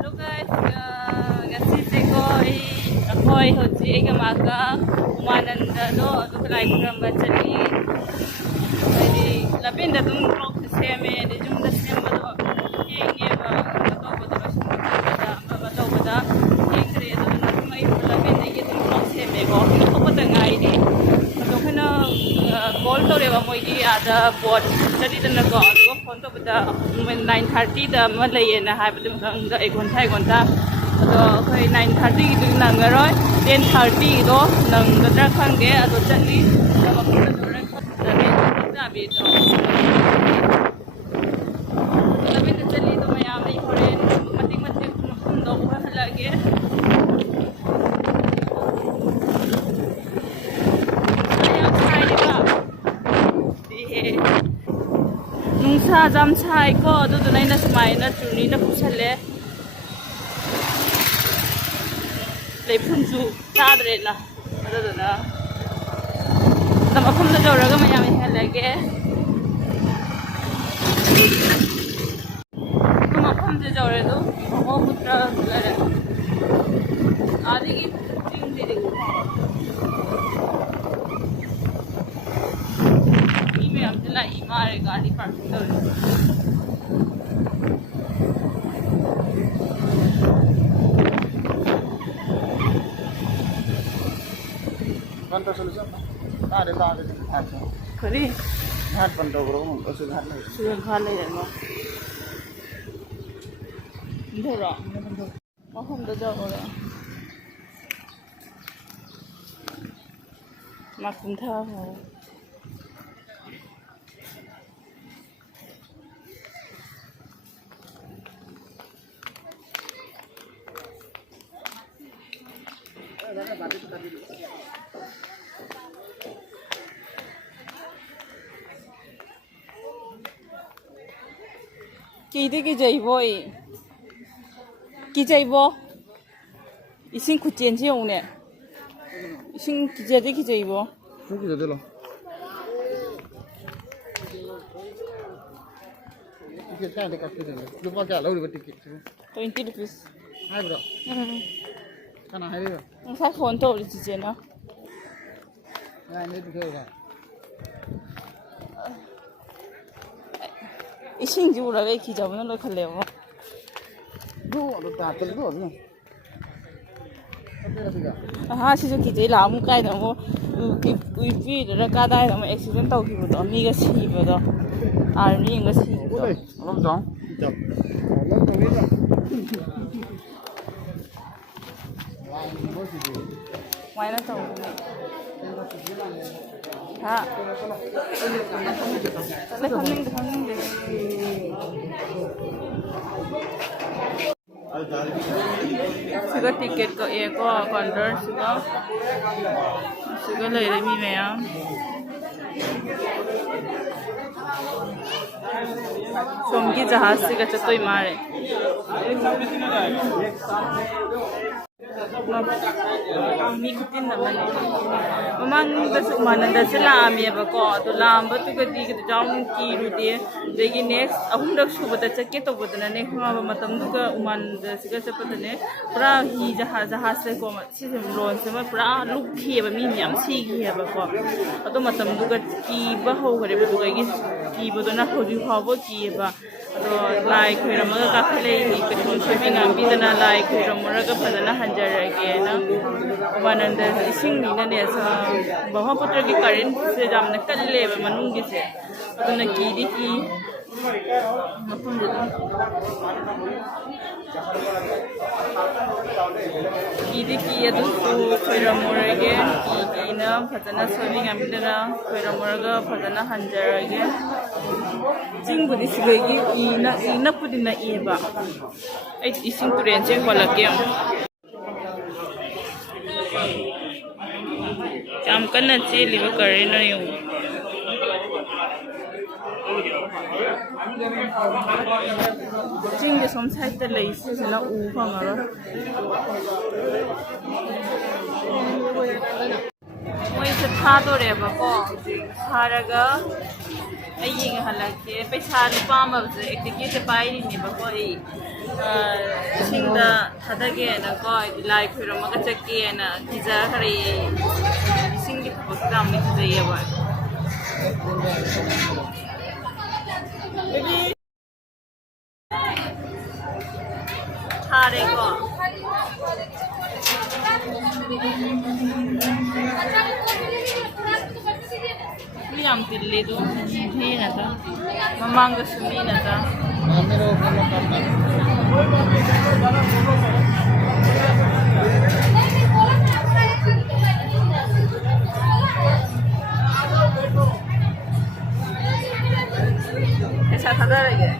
Hello guys, ngasi ko ay ako'y hotsi ay kamaga umananda do ato kalay kurang baca ni jadi labin da tung rock sisteme de jum da sistema do yenge ba ato ko da bato bada yengre do na mai labin da ye tung rock sisteme ko ko pata ngai di ato kana call to re ba moi gi ada bot jadi da ko phone to bada 9:30 da ma lai na hai ba tung da ai gon thai gon ta ato khoi 9:30 gi tung nang roi 10:30 do nang da khang ge ato chali da ma ko da ra da be da be to da be da chali to maya mai foreign mating mating phun do ko hala ge nungsa jam chai ko adu dunai na smai na chuni na pusale le phunju chadre na adu na tam akhum da jawra ga maya me halage tam akhum da jawra do o putra lare adi ki ting de la imare gali parking dore Kantor solution ada ada kari hat panto bro sudah hat lagi sudah khale ya ma ndora mahum da jawra makum tha ho ki jai boy ki jai bo isin ku chen ji ong ne isin ki jai bo Suki jadi loh tiket kan dekat sini lupa क्या लो tiket 20 rupees hai bro kana hai bro sai phone to ri ji na ya ini dikhega isin ji ura ki jaw na lo khale bo do do ta tel do ni ha si ki jai la mu kai da mo ui pi da ka dai da mo accident tau ki bo do mi ga si bo do army ga si bo Ôi, lắm chóng chậm lắm tao biết rồi ngoài nó tàu ha lấy không ninh đi sữa ticket có e có counter sữa lấy đấy mi mẹ somgi jahaz se gacha toy mare mi kutin na mane mamang da su mananda se la mi ba ko to lam ba tu ga di ga jam ki ru de de gi next ahum dak shu ba da chake to ba da ne khama ba matam du ga uman da se ga se pa ne pura hi jahaz se ko ma si sem ron se ma pura luk thi ba mi nyam si gi ba ko to matam du ga ki ba ho ga re ba du ga gi ki ba do na ho ju ha bo ki ba ado lai khoiramaga ka khale hi petrol shopping ambi dana lai khoiramuraga phadana hanjarage na umananda ising ni na ne sa brahmaputra ki current se jamna kalle ba manung gi se aduna ki di ki mapun ki di ki adu khoiramurage ki na phadana shopping ambi dana khoiramuraga phadana hanjarage jingbu di sigagi ina pudina iba ai ising turen che kola kem jam kana che liba kare na yu jing de som sai ta lei se na u phangara moi se tha do re ba ko tharaga ai ying halake paisa lupa ma je ekti ke se pai ni ba ko ai ꯏꯁꯤꯡꯗ ꯊꯥꯗꯒꯦꯅꯀꯣ ꯍꯥꯏꯗꯤ ꯂꯥꯏ ꯈꯣꯏꯔꯝꯃꯒ ꯆꯠꯀꯦꯅ ꯀꯤꯖꯈ꯭ꯔꯦ ꯏꯁꯤꯡꯒꯤ ꯊꯕꯛꯇ ꯌꯥꯝꯅ ꯀꯤꯖꯩꯌꯦꯕ ꯊꯥꯔꯦꯀꯣ ꯃꯤ ꯌꯥꯝ ꯇꯤꯜꯂꯤꯗꯣ ꯃꯤ ꯅꯠꯇ ꯃꯃꯥꯡꯗꯁꯨ ꯃꯤ ꯅꯠꯇ ऐसा था रहेगा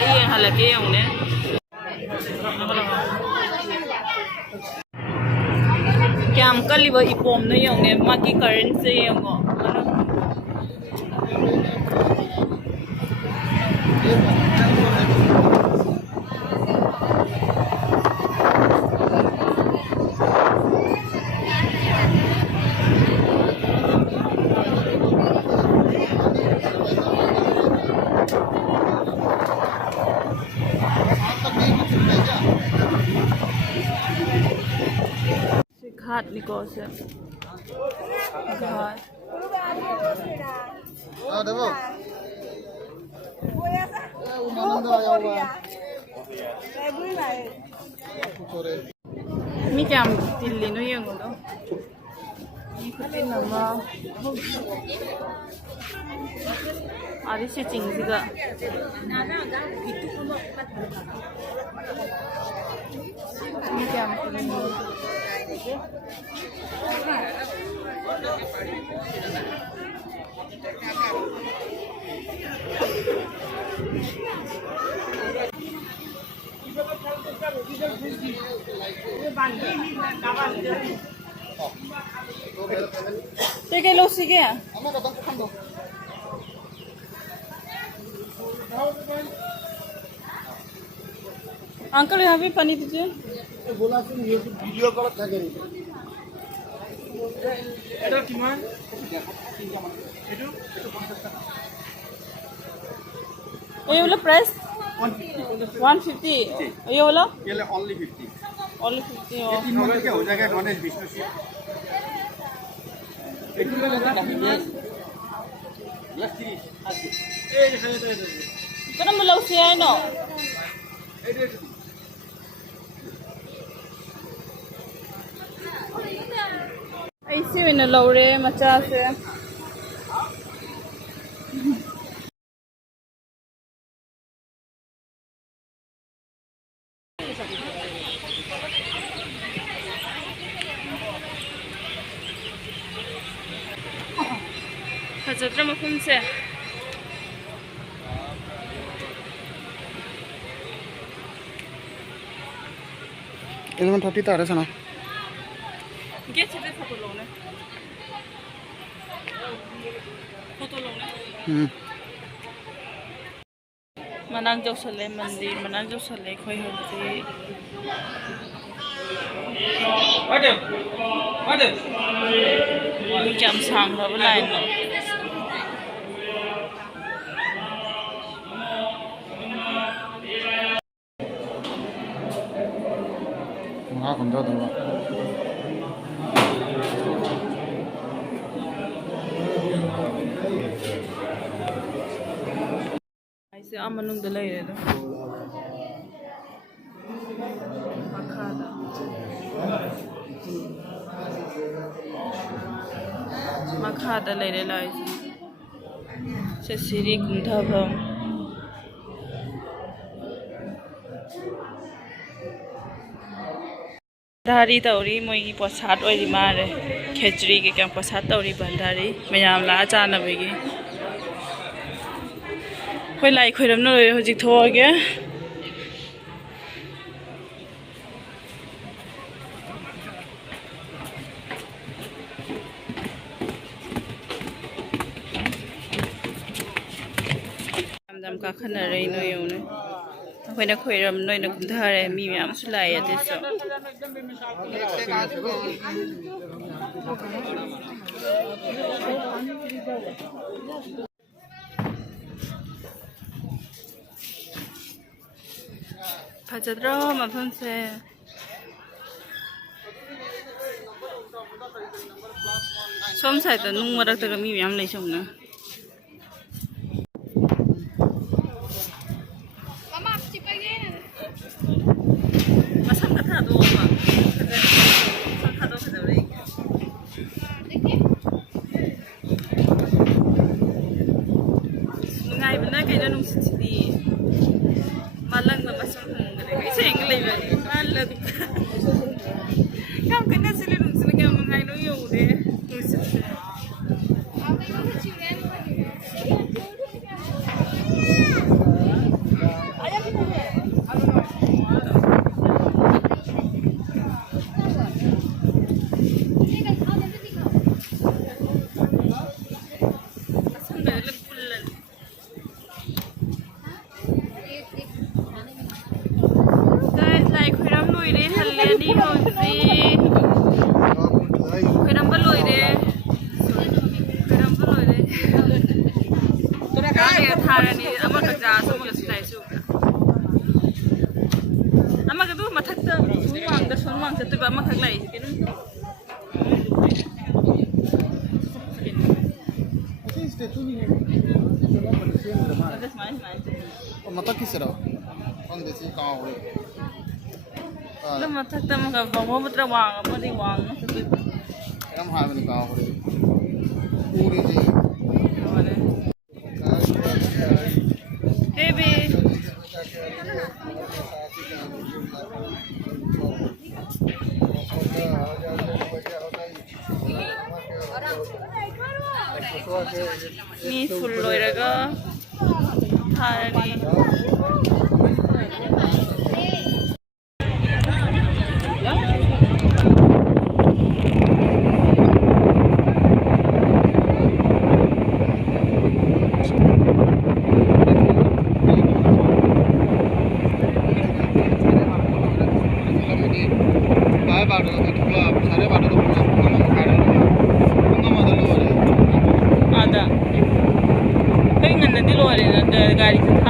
ये हालांकि हमने क्या हम कल वो इपोम नहीं होंगे माँ की करंट से होगा घाट निको से घाट देखो उमानंद आया हुआ है मी क्या दिल्ली नो ये गोदो ये कुछ नमा आदि से चिंगसिगा मी क्या Sige, lo sige. Ama ka bang kando? Uncle, you have any paneer today? बोला तुम ये वीडियो कॉल था करी এটা কিমান ये वाला प्राइस 150 ये वाला ये ओनली 50 only 50 ये तीन नंबर क्या हो जाएगा नॉन वेज बिजनेस एटुले लगा प्लस 30 ए kana mo law siya no ay siya na lawre macha se fazadra mafhum se 11:30 तारे सना Get to the photo long. Photo long. Manang jo sale mandir, manang jo sale khoi hote. What? Mi jam sang ba line no. 아 건져 들어 Aise amanung da lai re do. Makhada. Makhada lai re lai. Se siri gundha bham. Dhari tauri moi pasat oi mare khechri ke kam pasat tauri bandari mayam la chana begi khoi lai khoiram no hojik thoge dam ka khana rei no yone khoina khoiram noi na kumthare mi myam su lai ate so 파자드라 마선세 솜 사이드 눈마락다가 미미 안 내셨나 마삼 같아 도 사카도 그래 ngay bên đó cái đó nung xịt đi mà lần mà xong cái xe cái này vậy mà lần cái này sẽ lên nung xịt cái mà ngay nó yêu đấy nung xịt đi hồi gì khởi động bắt lùi đi khởi động bắt lùi đi cái này thà ra đi ama cái giá số một này số ama cái đó mà thắt tơ xuống măng tôi bảo ama khác lại cái đó mata kisara on desi kaw Lama thakta mga bango putra wang apa di wang em hai bên kaw puri ji baby ni full loiraga thari ada. Kaya nga na di lo rin, galing sa